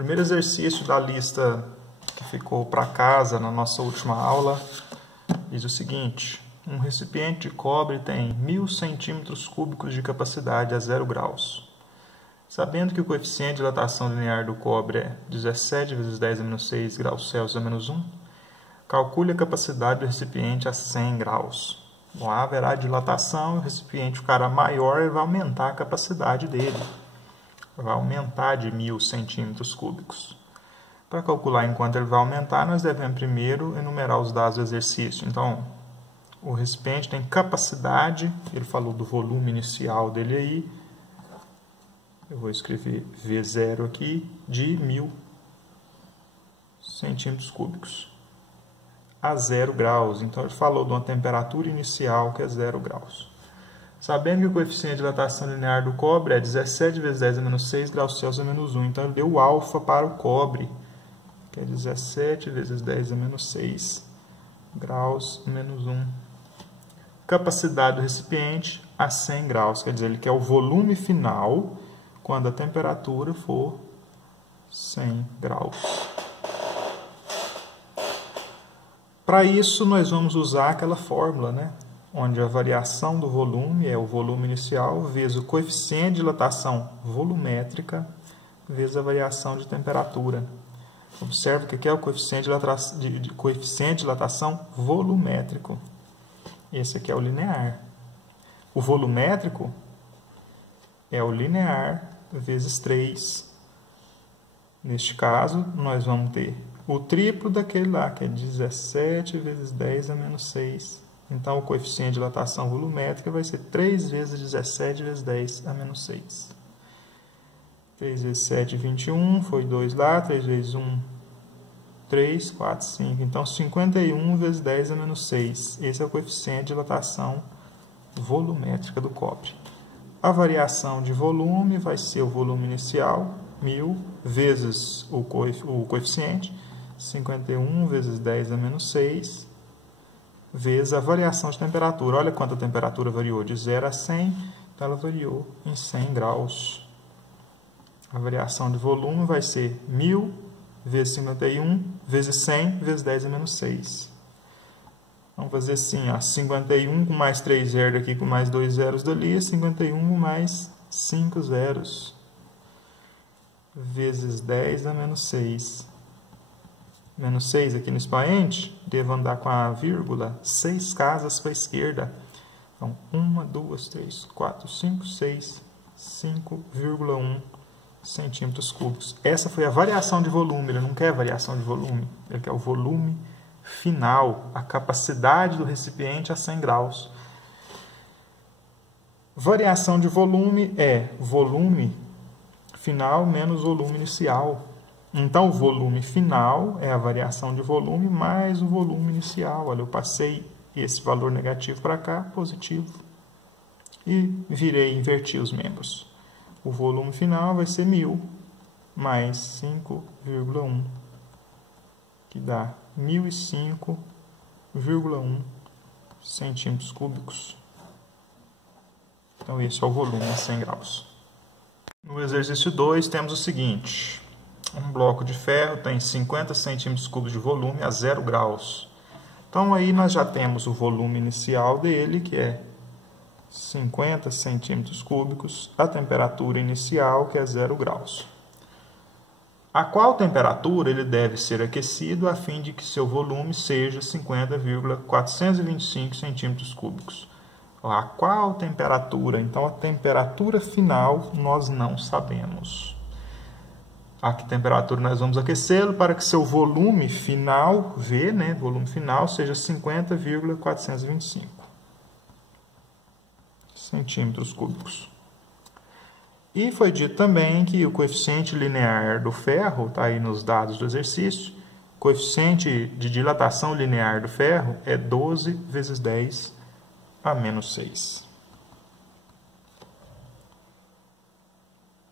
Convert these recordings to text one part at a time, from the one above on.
Primeiro exercício da lista que ficou para casa na nossa última aula diz o seguinte: um recipiente de cobre tem 1000 centímetros cúbicos de capacidade a 0 graus. Sabendo que o coeficiente de dilatação linear do cobre é 17 vezes 10 a menos 6 graus Celsius a menos 1, calcule a capacidade do recipiente a 100 graus. Bom, haverá dilatação e o recipiente ficará maior e vai aumentar a capacidade dele. Vai aumentar de 1000 centímetros cúbicos. Para calcular enquanto ele vai aumentar, nós devemos primeiro enumerar os dados do exercício. Então, o recipiente tem capacidade, ele falou do volume inicial dele aí, eu vou escrever V0 aqui, de 1000 centímetros cúbicos a 0 graus. Então, ele falou de uma temperatura inicial que é 0 graus. Sabendo que o coeficiente de dilatação linear do cobre é 17 vezes 10 a menos 6 graus Celsius a menos 1. Então, ele deu o alfa para o cobre, que é 17 vezes 10 a menos 6 graus a menos 1. Capacidade do recipiente a 100 graus, quer dizer, ele quer o volume final quando a temperatura for 100 graus. Para isso, nós vamos usar aquela fórmula, né? Onde a variação do volume é o volume inicial vezes o coeficiente de dilatação volumétrica vezes a variação de temperatura. Observe que aqui é o coeficiente de dilatação volumétrico. Esse aqui é o linear. O volumétrico é o linear vezes 3. Neste caso, nós vamos ter o triplo daquele lá, que é 17 vezes 10 a menos 6. Então, o coeficiente de dilatação volumétrica vai ser 3 vezes 17 vezes 10 a menos 6. 3 vezes 7, 21. Foi 2 lá. 3 vezes 1, 3. 4, 5. Então, 51 vezes 10 a menos 6. Esse é o coeficiente de dilatação volumétrica do cobre. A variação de volume vai ser o volume inicial, 1000, vezes o coeficiente, 51 vezes 10 a menos 6, vezes a variação de temperatura. Olha quanto a temperatura variou, de 0 a 100, então ela variou em 100 graus. A variação de volume vai ser 1000 vezes 51 vezes 100 vezes 10 a menos 6. Vamos fazer assim, ó, 51 com mais 3 zeros aqui, com mais 2 zeros dali, 51 com mais 5 zeros, vezes 10 a menos 6. Menos 6 aqui no expoente, devo andar com a vírgula 6 casas para a esquerda. Então, 1, 2, 3, 4, 5, 6, 5,1 centímetros cúbicos. Essa foi a variação de volume, ele não quer variação de volume, ele quer o volume final, a capacidade do recipiente a 100 graus. Variação de volume é volume final menos volume inicial. Então, o volume final é a variação de volume mais o volume inicial. Olha, eu passei esse valor negativo para cá, positivo, e inverti os membros. O volume final vai ser 1000 mais 5,1, que dá 1005,1 centímetros cúbicos. Então, esse é o volume a 100 graus. No exercício 2, temos o seguinte: um bloco de ferro tem 50 centímetros cúbicos de volume a 0 graus. Então, aí nós já temos o volume inicial dele, que é 50 centímetros cúbicos, a temperatura inicial, que é 0 graus. A qual temperatura ele deve ser aquecido a fim de que seu volume seja 50,425 centímetros cúbicos. A qual temperatura? Então, a temperatura final nós não sabemos. A que temperatura nós vamos aquecê-lo para que seu volume final, V, né, volume final, seja 50,425 centímetros cúbicos. E foi dito também que o coeficiente linear do ferro, está aí nos dados do exercício, o coeficiente de dilatação linear do ferro é 12 vezes 10 a menos 6.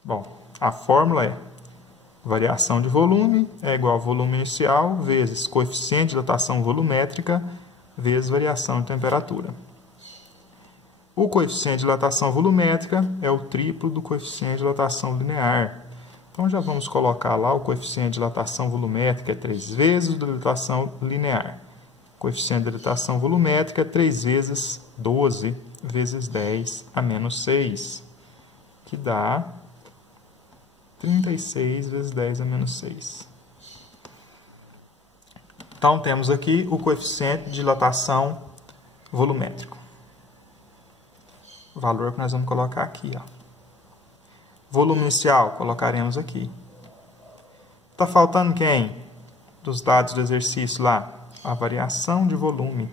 Bom, a fórmula é: variação de volume é igual a volume inicial vezes coeficiente de dilatação volumétrica vezes variação de temperatura. O coeficiente de dilatação volumétrica é o triplo do coeficiente de dilatação linear. Então, já vamos colocar lá o coeficiente de dilatação volumétrica é 3 vezes o da dilatação linear. O coeficiente de dilatação volumétrica é 3 vezes 12 vezes 10 a menos 6, que dá 36 vezes 10 a menos 6. Então, temos aqui o coeficiente de dilatação volumétrico. O valor que nós vamos colocar aqui, ó. Volume inicial, colocaremos aqui. Está faltando quem? Dos dados do exercício lá? A variação de volume.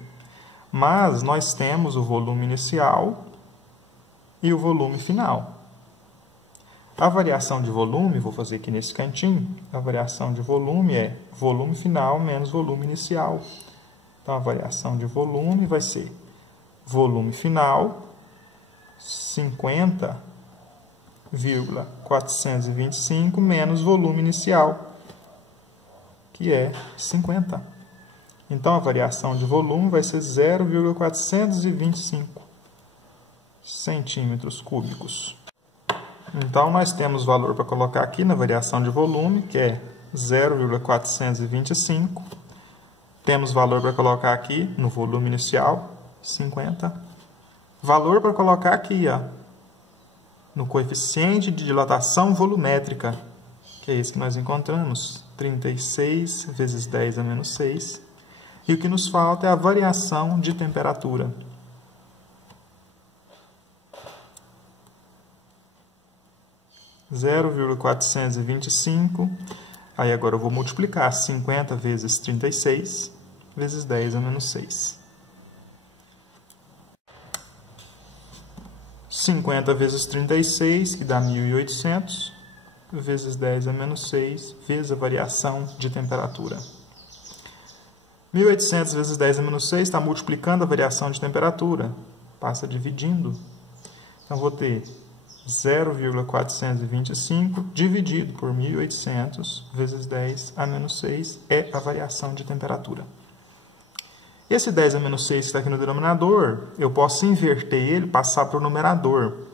Mas nós temos o volume inicial e o volume final. A variação de volume, vou fazer aqui nesse cantinho, a variação de volume é volume final menos volume inicial. Então, a variação de volume vai ser volume final, 50,425 menos volume inicial, que é 50. Então, a variação de volume vai ser 0,425 centímetros cúbicos. Então, nós temos o valor para colocar aqui na variação de volume, que é 0,425. Temos valor para colocar aqui no volume inicial, 50. Valor para colocar aqui, ó, no coeficiente de dilatação volumétrica, que é esse que nós encontramos, 36 vezes 10 a menos 6. E o que nos falta é a variação de temperatura. Zero 0,425. Aí agora eu vou multiplicar 50 vezes 36 vezes 10 a menos 6. 50 vezes 36, que dá 1.800, vezes 10 a menos 6, vezes a variação de temperatura. 1.800 vezes 10 a menos 6 está multiplicando a variação de temperatura. Passa dividindo. Então, vou ter 0,425 dividido por 1.800 vezes 10 a menos 6 é a variação de temperatura. Esse 10 a menos 6 que está aqui no denominador, eu posso inverter ele e passar para o numerador.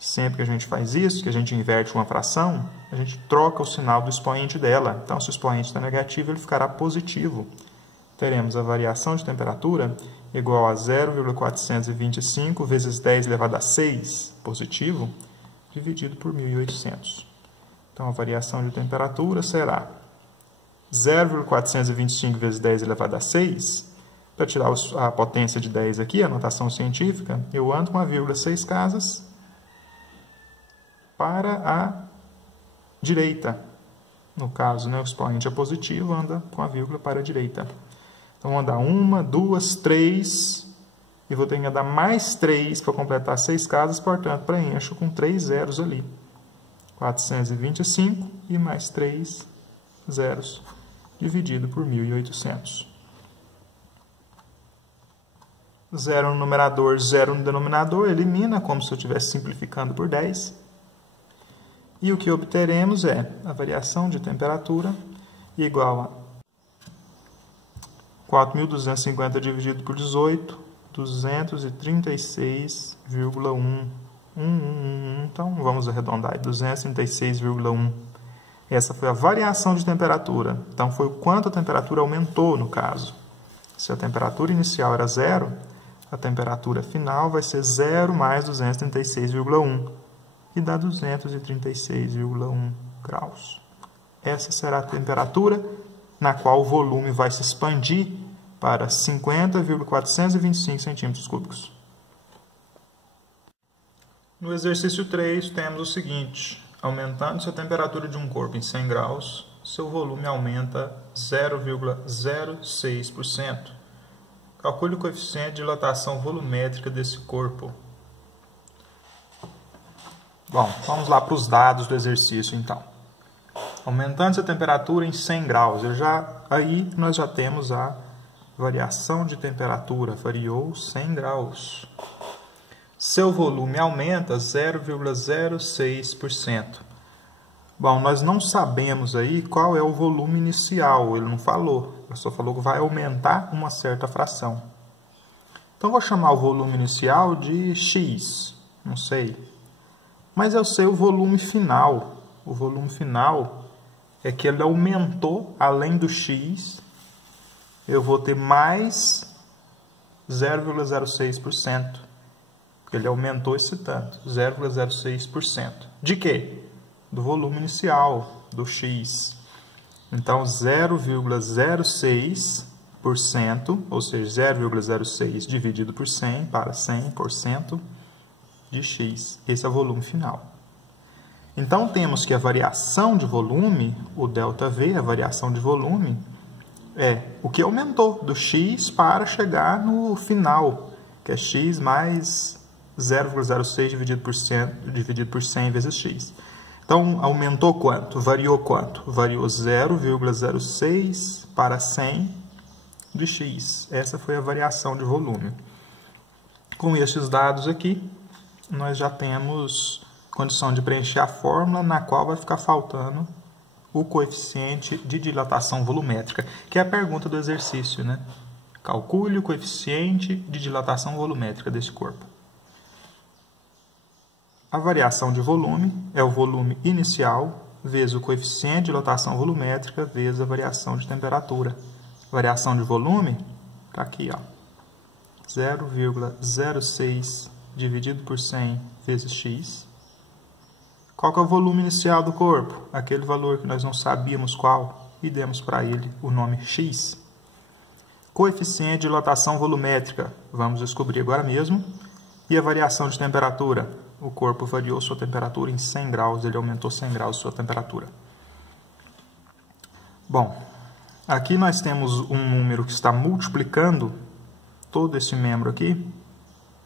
Sempre que a gente faz isso, que a gente inverte uma fração, a gente troca o sinal do expoente dela. Então, se o expoente está negativo, ele ficará positivo. Teremos a variação de temperatura igual a 0,425 vezes 10 elevado a 6, positivo, dividido por 1.800. Então, a variação de temperatura será 0,425 vezes 10 elevado a 6. Para tirar a potência de 10 aqui, a notação científica, eu ando com a vírgula 6 casas para a direita. No caso, né, o expoente é positivo, anda com a vírgula para a direita. Então, vou andar 1, 2, 3, e vou ter que andar mais 3 para completar 6 casas, portanto, preencho com 3 zeros ali. 425 e mais 3 zeros, dividido por 1.800. 0 no numerador, 0 no denominador, elimina, como se eu estivesse simplificando por 10. E o que obteremos é a variação de temperatura igual a 4.250 dividido por 18, 236,1. Então, vamos arredondar, 236,1. Essa foi a variação de temperatura. Então, foi o quanto a temperatura aumentou, no caso. Se a temperatura inicial era 0, a temperatura final vai ser 0 mais 236,1, e dá 236,1 graus. Essa será a temperatura na qual o volume vai se expandir para 50,425 centímetros cúbicos. No exercício 3, temos o seguinte: aumentando-se a temperatura de um corpo em 100 graus, seu volume aumenta 0,06%. Calcule o coeficiente de dilatação volumétrica desse corpo. Bom, vamos lá para os dados do exercício, então. Aumentando-se a temperatura em 100 graus, aí nós já temos a variação de temperatura, variou 100 graus. Seu volume aumenta 0,06%. Bom, nós não sabemos aí qual é o volume inicial, ele não falou. Ele só falou que vai aumentar uma certa fração. Então, vou chamar o volume inicial de X, não sei. Mas eu sei o volume final. O volume final é que ele aumentou além do x, eu vou ter mais 0,06%. Porque ele aumentou esse tanto, 0,06%. De quê? Do volume inicial, do x. Então, 0,06%, ou seja, 0,06 dividido por 100 para 100% de x. Esse é o volume final. Então, temos que a variação de volume, o ΔV, a variação de volume, é o que aumentou do x para chegar no final, que é x mais 0,06 dividido por 100 vezes x. Então, aumentou quanto? Variou quanto? Variou 0,06 para 100 de x. Essa foi a variação de volume. Com estes dados aqui, nós já temos condição de preencher a fórmula na qual vai ficar faltando o coeficiente de dilatação volumétrica, que é a pergunta do exercício, né? Calcule o coeficiente de dilatação volumétrica desse corpo. A variação de volume é o volume inicial vezes o coeficiente de dilatação volumétrica vezes a variação de temperatura. Variação de volume está aqui, ó, 0,06 dividido por 100 vezes x. Qual que é o volume inicial do corpo? Aquele valor que nós não sabíamos qual e demos para ele o nome x. Coeficiente de dilatação volumétrica, vamos descobrir agora mesmo. E a variação de temperatura? O corpo variou sua temperatura em 100 graus, ele aumentou 100 graus sua temperatura. Bom, aqui nós temos um número que está multiplicando todo esse membro aqui.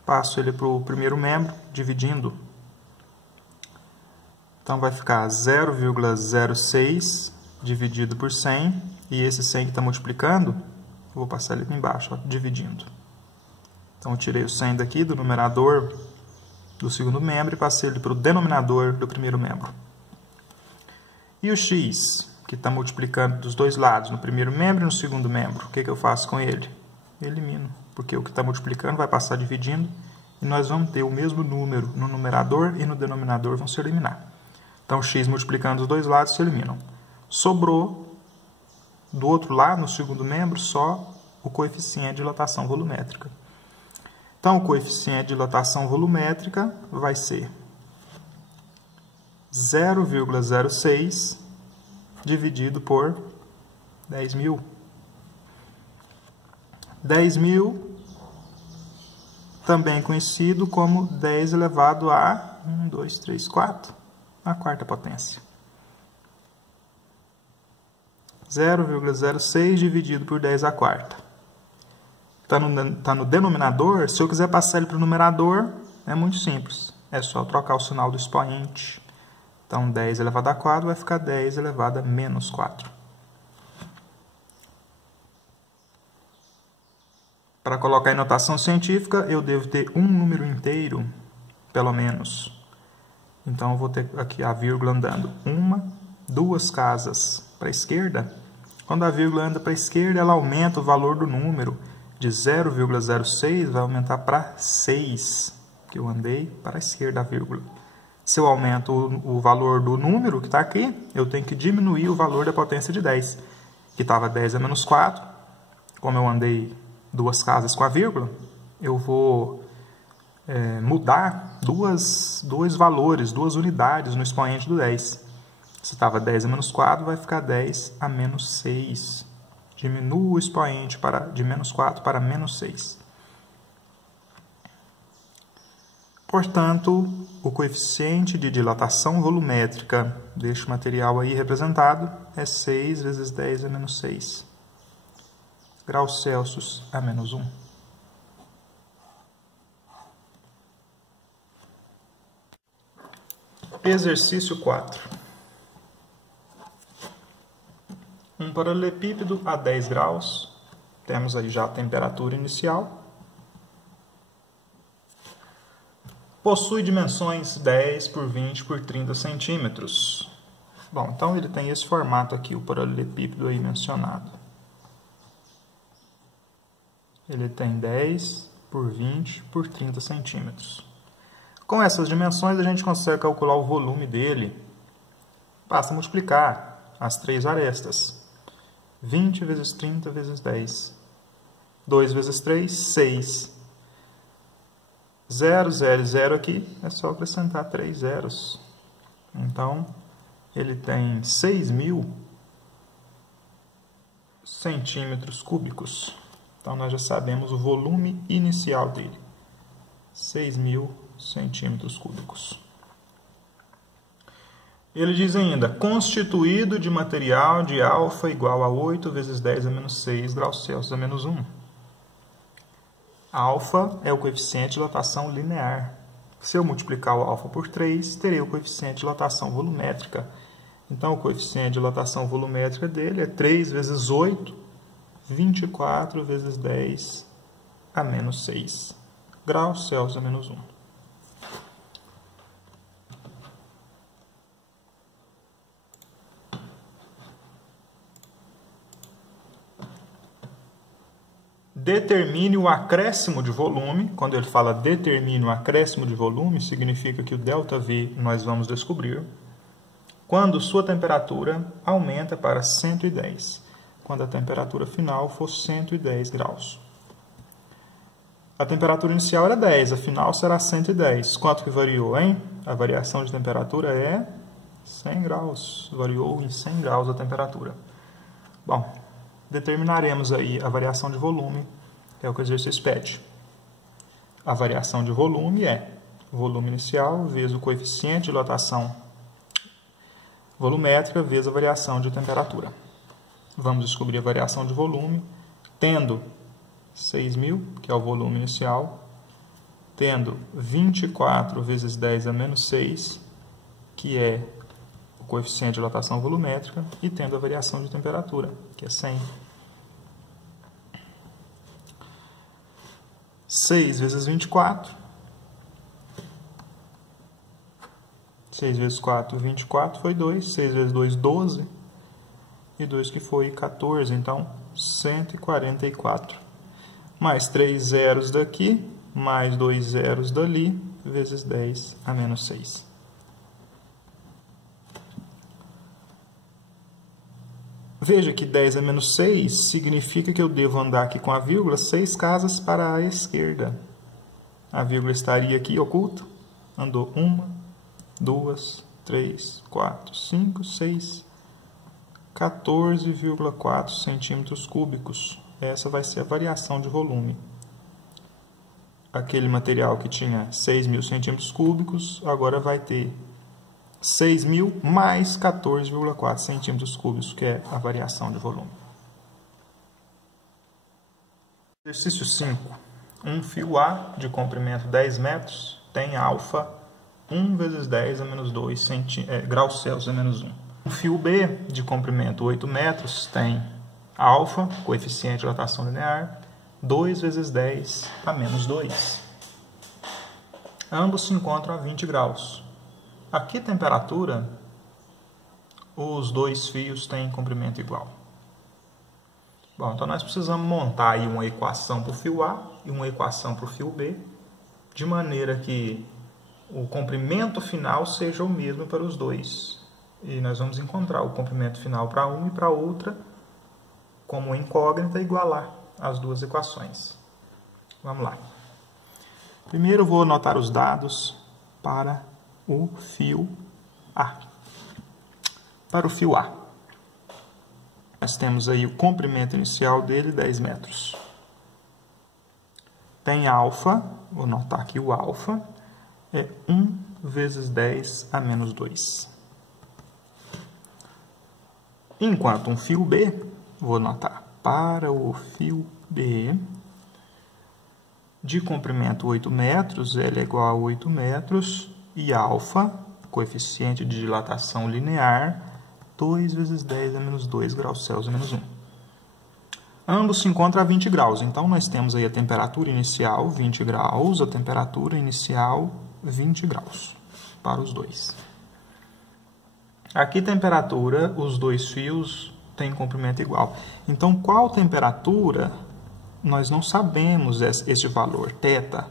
Passo ele para o primeiro membro, dividindo. Então vai ficar 0,06 dividido por 100. E esse 100 que está multiplicando, eu vou passar ele aqui embaixo, ó, dividindo. Então eu tirei o 100 daqui do numerador do segundo membro e passei ele para o denominador do primeiro membro. E o x, que está multiplicando dos dois lados, no primeiro membro e no segundo membro, o que eu faço com ele? Elimino, porque o que está multiplicando vai passar dividindo e nós vamos ter o mesmo número no numerador e no denominador vão se eliminar. Então, x multiplicando os dois lados se eliminam. Sobrou, do outro lado, no segundo membro, só o coeficiente de dilatação volumétrica. Então, o coeficiente de dilatação volumétrica vai ser 0,06 dividido por 10.000. 10.000, também conhecido como 10 elevado a 1, 2, 3, 4, a quarta potência. 0,06 dividido por 10 à quarta. Está no denominador. Se eu quiser passar ele para o numerador, é muito simples. É só trocar o sinal do expoente. Então, 10 elevado a 4 vai ficar 10 elevado a menos 4. Para colocar em notação científica, eu devo ter um número inteiro, pelo menos. Então, eu vou ter aqui a vírgula andando uma, duas casas para a esquerda. Quando a vírgula anda para a esquerda, ela aumenta o valor do número. De 0,06 vai aumentar para 6, que eu andei para a esquerda, a vírgula. Se eu aumento o valor do número que está aqui, eu tenho que diminuir o valor da potência de 10, que estava 10 a menos 4. Como eu andei duas casas com a vírgula, eu vou mudar dois valores, duas unidades no expoente do 10. Se estava 10 a menos 4, vai ficar 10 a menos 6. Diminua o expoente de menos 4 para menos 6. Portanto, o coeficiente de dilatação volumétrica deste material aí representado é 6 vezes 10 a menos 6. Graus Celsius a menos 1. Exercício 4. Um paralelepípedo a 10 graus, temos aí já a temperatura inicial, possui dimensões 10 por 20 por 30 centímetros. Bom, então ele tem esse formato aqui, o paralelepípedo aí mencionado. Ele tem 10 por 20 por 30 centímetros. Com essas dimensões a gente consegue calcular o volume dele Basta multiplicar as três arestas. 20 vezes 30 vezes 10. 2 vezes 3, 6. 0, 0 e 0 aqui, é só acrescentar 3 zeros. Então, ele tem 6.000 centímetros cúbicos. Então, nós já sabemos o volume inicial dele. 6.000 centímetros cúbicos. Ele diz ainda, constituído de material de alfa igual a 8 vezes 10 a menos 6 graus Celsius a menos 1. Alfa é o coeficiente de dilatação linear. Se eu multiplicar o alfa por 3, terei o coeficiente de dilatação volumétrica. Então, o coeficiente de dilatação volumétrica dele é 3 vezes 8, 24 vezes 10 a menos 6 graus Celsius a menos 1. Determine o acréscimo de volume. Quando ele fala determine o acréscimo de volume, significa que o ΔV nós vamos descobrir quando sua temperatura aumenta para 110, quando a temperatura final for 110 graus. A temperatura inicial era 10, a final será 110. Quanto que variou, hein? A variação de temperatura é 100 graus. Variou em 100 graus a temperatura. Bom, determinaremos aí a variação de volume, é o que o exercício pede. A variação de volume é o volume inicial vezes o coeficiente de dilatação volumétrica vezes a variação de temperatura. Vamos descobrir a variação de volume tendo 6.000, que é o volume inicial, tendo 24 vezes 10 a menos 6, que é o coeficiente de dilatação volumétrica, e tendo a variação de temperatura, que é 100. 6 vezes 24. 6 vezes 4, 24 foi 2. 6 vezes 2, 12. E 2 que foi 14. Então, 144. Mais 3 zeros daqui, mais 2 zeros dali, vezes 10 a menos 6. Veja que 10 a menos 6 significa que eu devo andar aqui com a vírgula 6 casas para a esquerda. A vírgula estaria aqui oculta. Andou 1, 2, 3, 4, 5, 6, 14,4 centímetros cúbicos. Essa vai ser a variação de volume. Aquele material que tinha 6.000 centímetros cúbicos, agora vai ter 6.000 mais 14,4 centímetros cúbicos, que é a variação de volume. Exercício 5. Um fio A de comprimento 10 metros tem alfa 1 vezes 10 a menos 2 graus Celsius a menos 1. Um fio B de comprimento 8 metros tem alfa, coeficiente de dilatação linear, 2 vezes 10 a menos 2. Ambos se encontram a 20 graus. A que temperatura os dois fios têm comprimento igual? Bom, então nós precisamos montar aí uma equação para o fio A e uma equação para o fio B, de maneira que o comprimento final seja o mesmo para os dois. E nós vamos encontrar o comprimento final para um e para outra, como incógnita, igualar as duas equações. Vamos lá. Primeiro eu vou anotar os dados para o fio A. Para o fio A, nós temos aí o comprimento inicial dele, 10 metros. Tem alfa, vou anotar aqui o alfa, é 1 vezes 10 a menos 2. Enquanto um fio B, vou anotar para o fio B, de comprimento 8 metros, L é igual a 8 metros, e alfa, coeficiente de dilatação linear, 2 vezes 10 a menos 2 graus Celsius a menos 1. Ambos se encontram a 20 graus, então nós temos aí a temperatura inicial, 20 graus, a temperatura inicial, 20 graus, para os dois. Aqui temperatura, os dois fios têm comprimento igual. Então, qual temperatura, nós não sabemos este valor, θ,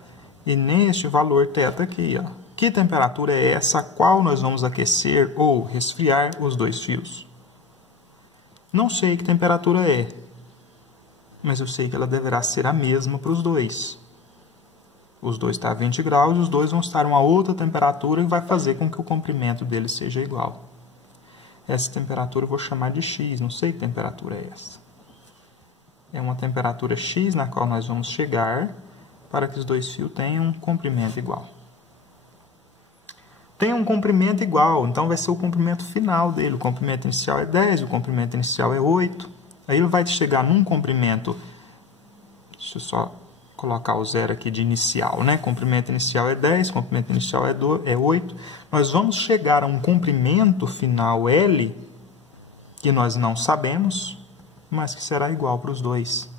e nem este valor θ aqui, ó, Que temperatura é essa a qual nós vamos aquecer ou resfriar os dois fios? Não sei que temperatura é, mas eu sei que ela deverá ser a mesma para os dois. Os dois estão a 20 graus e os dois vão estar a uma outra temperatura que vai fazer com que o comprimento deles seja igual. Essa temperatura eu vou chamar de X, não sei que temperatura é essa. É uma temperatura X na qual nós vamos chegar para que os dois fios tenham um comprimento igual. Tem um comprimento igual, então vai ser o comprimento final dele. O comprimento inicial é 10, o comprimento inicial é 8. Aí ele vai chegar num comprimento... Deixa eu só colocar o zero aqui de inicial, né? Comprimento inicial é 10, comprimento inicial é 8. Nós vamos chegar a um comprimento final L, que nós não sabemos, mas que será igual para os dois.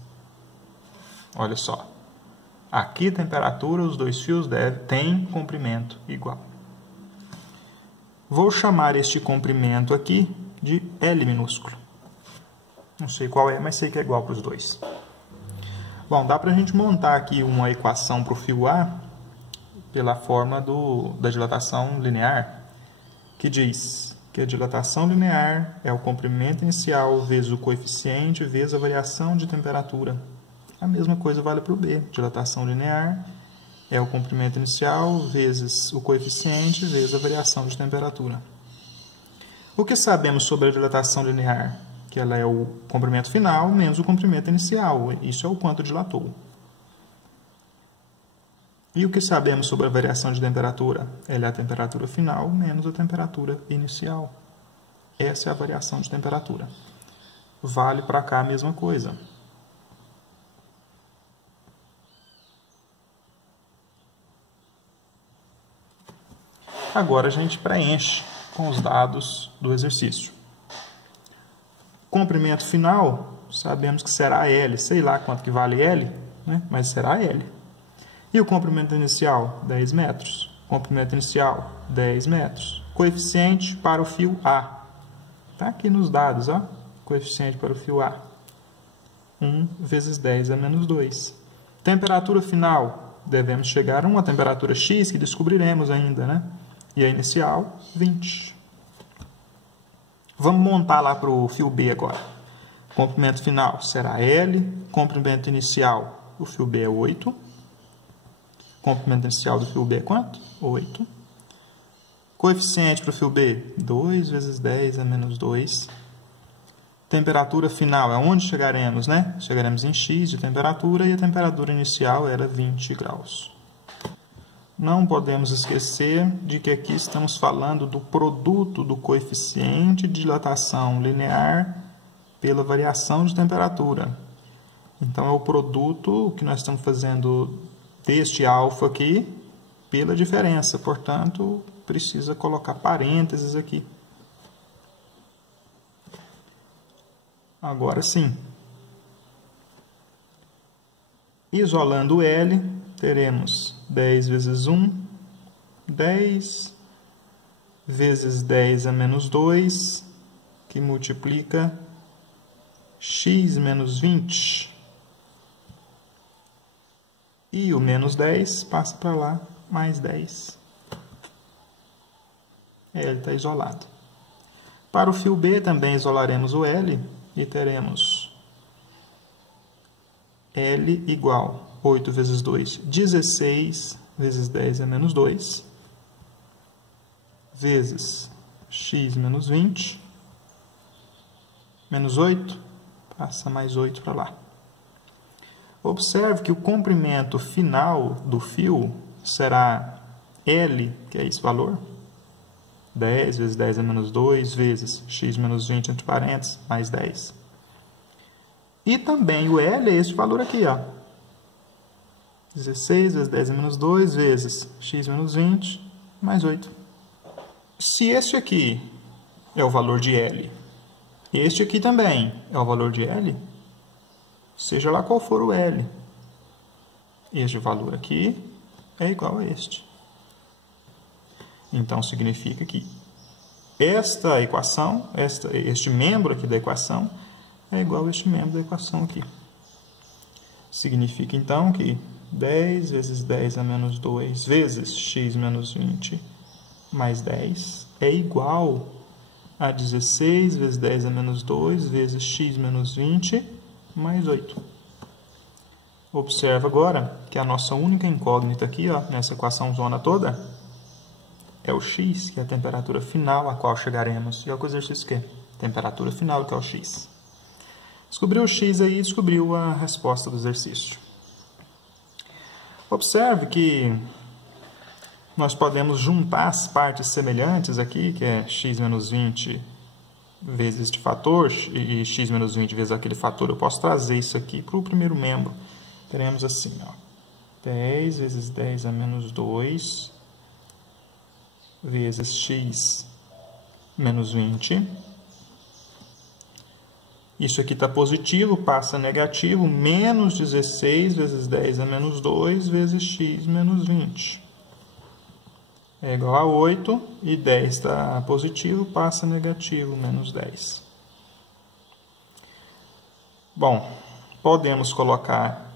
Olha só. Aqui a temperatura, os dois fios têm comprimento igual. Vou chamar este comprimento aqui de L minúsculo. Não sei qual é, mas sei que é igual para os dois. Bom, dá para a gente montar aqui uma equação para o fio A pela forma da dilatação linear, que diz que a dilatação linear é o comprimento inicial vezes o coeficiente vezes a variação de temperatura. A mesma coisa vale para o B. Dilatação linear é o comprimento inicial vezes o coeficiente vezes a variação de temperatura. O que sabemos sobre a dilatação linear? Que ela é o comprimento final menos o comprimento inicial. Isso é o quanto dilatou. E o que sabemos sobre a variação de temperatura? Ela é a temperatura final menos a temperatura inicial. Essa é a variação de temperatura. Vale para cá a mesma coisa. Agora a gente preenche com os dados do exercício. Comprimento final, sabemos que será L. Sei lá quanto que vale L, né? Mas será L. E o comprimento inicial? 10 metros. Comprimento inicial? 10 metros. Coeficiente para o fio A. Está aqui nos dados, ó. Coeficiente para o fio A. 1 vezes 10 a menos 2. Temperatura final? Devemos chegar a uma temperatura X que descobriremos ainda, né? E a inicial, 20. Vamos montar lá para o fio B agora. Comprimento final será L. Comprimento inicial, o fio B é 8. Comprimento inicial do fio B é quanto? 8. Coeficiente para o fio B, 2 vezes 10 a menos 2. Temperatura final é onde chegaremos, né? Chegaremos em X de temperatura e a temperatura inicial era 20 graus. Não podemos esquecer de que aqui estamos falando do produto do coeficiente de dilatação linear pela variação de temperatura. Então, é o produto que nós estamos fazendo deste alfa aqui pela diferença. Portanto, precisa colocar parênteses aqui. Agora sim. Isolando L, teremos 10 vezes 1, 10 vezes 10 a menos 2, que multiplica x menos 20. E o menos 10 passa para lá, mais 10. L está isolado. Para o fio B também isolaremos o L e teremos L igual 8 vezes 2, 16 vezes 10 é menos 2, vezes x menos 20, menos 8, passa mais 8 para lá. Observe que o comprimento final do fio será L, que é esse valor, 10 vezes 10 é menos 2, vezes x menos 20, entre parênteses, mais 10. E também o L é esse valor aqui, ó. 16 vezes 10 é menos 2, vezes x menos 20, mais 8. Se este aqui é o valor de L, este aqui também é o valor de L, seja lá qual for o L, este valor aqui é igual a este. Então, significa que esta equação, este membro aqui da equação, é igual a este membro da equação aqui. Significa, então, que 10 vezes 10 a menos 2 vezes x menos 20 mais 10 é igual a 16 vezes 10 a menos 2 vezes x menos 20 mais 8. Observa agora que a nossa única incógnita aqui, ó, nessa equação zona toda, é o x, que é a temperatura final a qual chegaremos. E olha o que o exercício quer. Temperatura final, que é o x. Descobriu o x aí, descobriu a resposta do exercício. Observe que nós podemos juntar as partes semelhantes aqui, que é x menos 20 vezes este fator, e x menos 20 vezes aquele fator. Eu posso trazer isso aqui para o primeiro membro. Teremos assim, ó, 10 vezes 10 a menos 2 vezes x menos 20. Isso aqui está positivo, passa negativo, menos 16 vezes 10 a menos 2 vezes x menos 20. É igual a 8, e 10 está positivo, passa negativo, menos 10. Bom, podemos colocar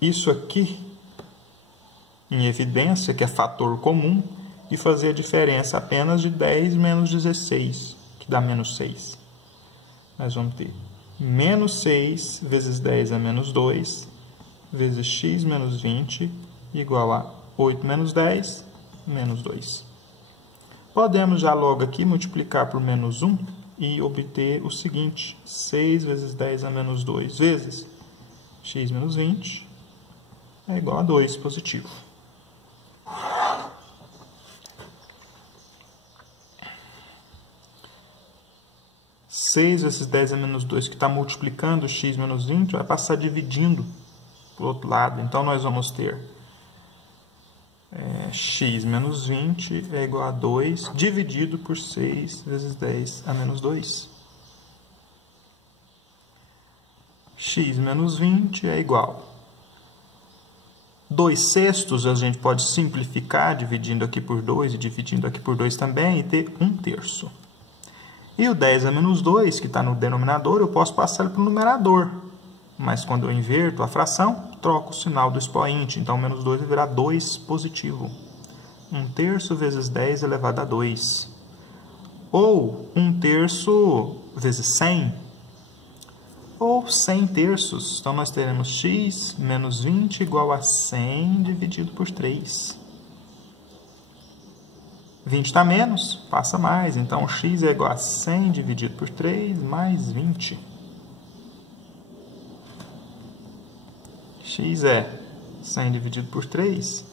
isso aqui em evidência, que é fator comum, e fazer a diferença apenas de 10 menos 16, que dá menos 6. Nós vamos ter menos 6 vezes 10 a menos 2, vezes x menos 20, igual a 8 menos 10, menos 2. Podemos já logo aqui multiplicar por menos 1 e obter o seguinte, 6 vezes 10 a menos 2 vezes x menos 20 é igual a 2 positivo. Seis vezes 10 a menos 2, que está multiplicando x menos 20, vai passar dividindo para o outro lado. Então, nós vamos ter x menos 20 é igual a 2 dividido por 6 vezes 10 a menos 2. X menos 20 é igual a 2 sextos, a gente pode simplificar dividindo aqui por 2 e dividindo aqui por 2 também e ter 1 terço. E o 10 a menos 2, que está no denominador, eu posso passar ele para o numerador. Mas quando eu inverto a fração, troco o sinal do expoente. Então, menos 2 vai virar 2 positivo. 1 terço vezes 10 elevado a 2. Ou 1 terço vezes 100. Ou 100 terços. Então, nós teremos x menos 20 igual a 100 dividido por 3. 20 está menos, passa mais. Então, x é igual a 100 dividido por 3 mais 20. X é 100 dividido por 3,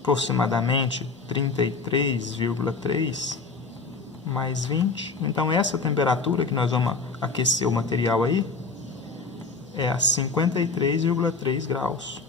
aproximadamente 33,3 mais 20. Então, essa temperatura que nós vamos aquecer o material aí é a 53,3 graus.